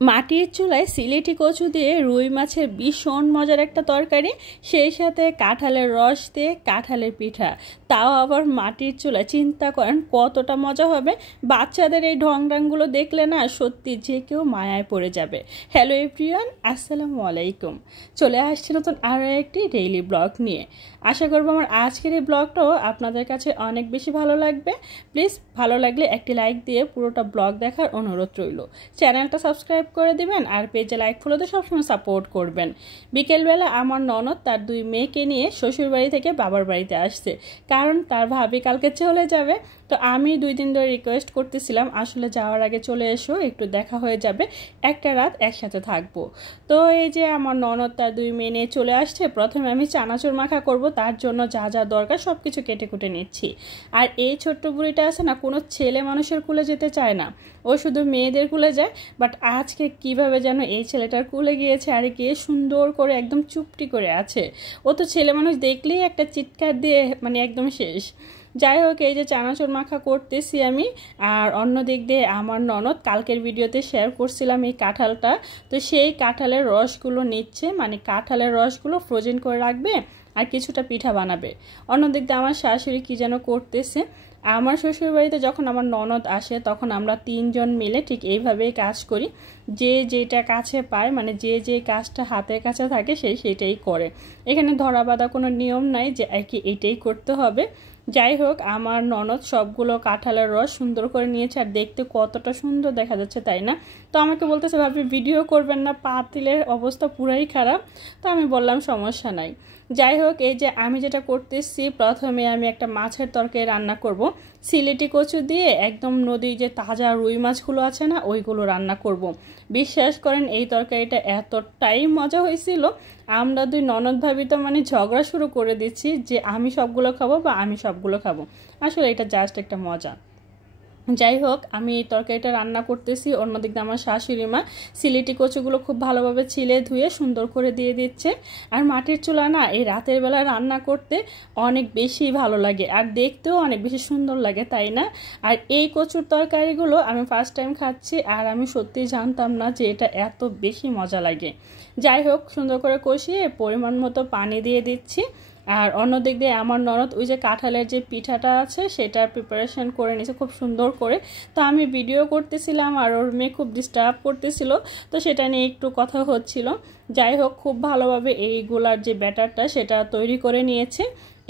মাটির চুলায় সিলেটি কচু দিয়ে রুই মাছের ভীষণ মজার একটা তরকারি, সেই সাথে কাঁঠালের রস দিয়ে কাঁঠালের পিঠা, তাও আবার মাটির চুলায়। চিন্তা করেন কতটা মজা হবে। বাচ্চাদের এই ঢংঢাংগুলো দেখলে না সত্যি যে কেউ মায়ায় পড়ে যাবে। হ্যালো এভরিওয়ান, আসসালামু আলাইকুম। চলে আসছি নতুন আরও একটি ডেইলি ব্লগ নিয়ে। আশা করবো আমার আজকের এই ব্লগটাও আপনাদের কাছে অনেক বেশি ভালো লাগবে। প্লিজ ভালো লাগলে একটি লাইক দিয়ে পুরোটা ব্লগ দেখার অনুরোধ রইল। চ্যানেলটা সাবস্ক্রাইব করে দিবেন আর পেজে লাইক ফলোতে সবসময় সাপোর্ট করবেন। বিকেলবেলা আমার ননদ তার দুই মেয়েকে নিয়ে শ্বশুরবাড়ি থেকে বাবার বাড়িতে আসছে, কারণ তার ভাবি কালকে চলে যাবে। তো আমি 2 দিন ধরে রিকোয়েস্ট করতেছিলাম আসলে যাওয়ার আগে চলে এসো, একটু দেখা হয়ে যাবে, একটা রাত একসাথে থাকবো। তো এই যে আমার ননদ তার 2 মেয়ে নিয়ে চলে আসছে। প্রথমে আমি চানাচুর মাখা করব, তার জন্য যা যা দরকার সব কিছু কেটে কুটে নিচ্ছি। আর এই ছোট্ট বুড়িটা আছে না, কোনো ছেলে মানুষের কুলে যেতে চায় না, ও শুধু মেয়েদের কুলে যায়। বাট আজকে কিভাবে যেন এই ছেলেটার কুলে গিয়েছে, আর গিয়ে সুন্দর করে একদম চুপটি করে আছে। ও তো ছেলে মানুষ দেখলেই একটা চিৎকার দিয়ে মানে একদম শেষ। যাই হোক, এই যে চানাচুর মাখা করতেছি আমি। আর অন্য দিক দিয়ে আমার ননদ কালকের ভিডিওতে শেয়ার করছিলাম এই কাঁঠালটা, তো সেই কাঁঠালের রসগুলো নিচ্ছে, মানে কাঁঠালের রসগুলো ফ্রোজেন করে রাখবে আর কিছুটা পিঠা বানাবে। অন্যদিক দিয়ে আমার শাশুড়ি কি যেন করতেছে। আমার শ্বশুরবাড়িতে যখন আমার ননদ আসে তখন আমরা 3 জন মিলে ঠিক এইভাবেই কাজ করি। যে যেটা কাছে পায়, মানে যে যে কাজটা হাতের কাছে থাকে সেই সেটাই করে। এখানে ধরা বাঁধা কোনো নিয়ম নাই যে আর কি এটাই করতে হবে। যাই হোক, আমার ননদ সবগুলো কাঁঠালের রস সুন্দর করে নিয়েছে, আর দেখতে কতটা সুন্দর দেখা যাচ্ছে তাই না। তো আমাকে বলতেছে ভাবি ভিডিও করবেন না, পাতিলের অবস্থা পুরাই খারাপ। তো আমি বললাম সমস্যা নাই। যাই হোক, এই যে আমি যেটা করতেছি, প্রথমে আমি একটা মাছের তরকারি রান্না করব। সিলেটি কচু দিয়ে একদম নদী যে তাজা রুই মাছগুলো আছে না, ওইগুলো রান্না করব। বিশ্বাস করেন এই তরকারিটা এতটাই মজা হয়েছিল, আমরা 2 ননদ ভাবি তো মানে ঝগড়া শুরু করে দিচ্ছি যে আমি সবগুলো খাবো বা আমি সবগুলো খাবো। আসলে এটা জাস্ট একটা মজা। যাই হোক, আমি এই তরকারিটা রান্না করতেছি। অন্যদিকে আমার শাশুড়ি মা সিলেটি কচুগুলো খুব ভালোভাবে ছিলে ধুয়ে সুন্দর করে দিয়ে দিচ্ছে। আর মাটির চুলা না এই রাতের বেলা রান্না করতে অনেক বেশি ভালো লাগে, আর দেখতেও অনেক বেশি সুন্দর লাগে তাই না। আর এই কচুর তরকারিগুলো আমি ফার্স্ট টাইম খাচ্ছি, আর আমি সত্যি জানতাম না যে এটা এত বেশি মজা লাগে। যাই হোক, সুন্দর করে কষিয়ে পরিমাণ মতো পানি দিয়ে দিচ্ছি। আর অন্যদিক দিয়ে আমার ননদ ওই যে কাঁঠালের যে পিঠাটা আছে সেটার প্রিপারেশন করে নিয়েছে খুব সুন্দর করে। তো আমি ভিডিও করতেছিলাম আর ওর মেয়ে খুব ডিস্টার্ব করতেছিল, তো সেটা নিয়ে একটু কথা হচ্ছিল। যাই হোক, খুব ভালোভাবে এইগুলার যে ব্যাটারটা সেটা তৈরি করে নিয়েছে।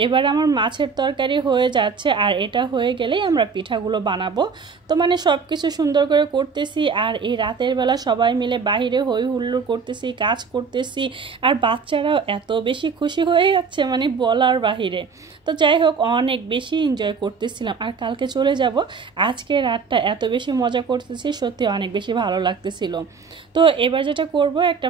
এবার আমার মাছের তরকারি হয়ে যাচ্ছে, আর এটা হয়ে গেলেই আমরা পিঠাগুলো বানাবো। তো মানে সব কিছু সুন্দর করে করতেছি, আর এই রাতের বেলা সবাই মিলে বাইরে হই হুল্লোড় করতেছি, কাজ করতেছি, আর বাচ্চারাও এত বেশি খুশি হয়ে যাচ্ছে মানে বলার বাহিরে। তো যাই হোক, অনেক বেশি এনজয় করতেছিলাম। আর কালকে চলে যাব, আজকে রাতটা এত বেশি মজা করতেছি, সত্যি অনেক বেশি ভালো লাগতেছিল। তো এবার যেটা করব, একটা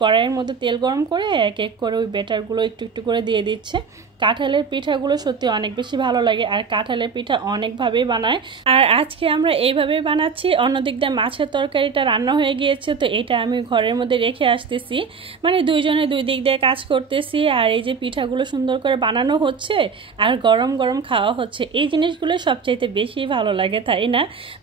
কড়াইয়ের মধ্যে তেল গরম করে এক এক করে ওই ব্যাটারগুলো একটু একটু করে দিয়ে দিচ্ছে। কাঁঠালের পিঠাগুলো সত্যি অনেক বেশি ভালো লাগে, আর কাঁঠালের পিঠা অনেকভাবেই বানায়, আর আজকে আমরা এইভাবেই বানাচ্ছি। অন্যদিক দিয়ে মাছের তরকারিটা রান্না হয়ে গিয়েছে, তো এটা আমি ঘরের মধ্যে রেখে আসতেছি, মানে 2 জনে 2 দিক দিয়ে কাজ করতেছি। আর এই যে পিঠাগুলো সুন্দর করে বানানো হচ্ছে আর গরম গরম খাওয়া হচ্ছে, এই জিনিসগুলো সবচাইতে বেশি ভালো লাগে তাই না।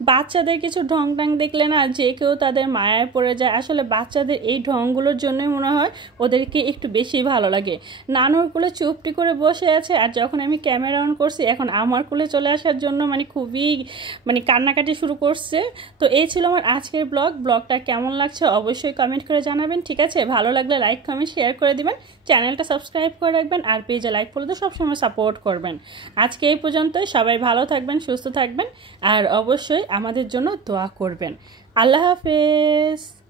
বাচ্চাদের কিছু ঢং ঢং দেখলে না যে কেউ তাদের মায়ায় পড়ে যায়। আসলে বাচ্চাদের এই ঢংগুলোর জন্যই মনে হয় ওদেরকে একটু বেশি ভালো লাগে। নানুর কোলে চুপটি করে বসে আছে, আর যখন আমি ক্যামেরা অন করছি এখন আমার কোলে চলে আসার জন্য মানে খুবই মানে কান্নাকাটি শুরু করছে। তো এই ছিল আমার আজকের ব্লগটা কেমন লাগছে অবশ্যই কমেন্ট করে জানাবেন। ঠিক আছে, ভালো লাগলে লাইক কমেন্ট শেয়ার করে দিবেন, চ্যানেলটা সাবস্ক্রাইব করে রাখবেন, আর পেজে লাইক ফলোতে সবসময় সাপোর্ট করবেন। আজকে এই পর্যন্তই, সবাই ভালো থাকবেন, সুস্থ থাকবেন, আর অবশ্যই আমাদের জন্য দোয়া করবেন। আল্লাহ হাফেজ।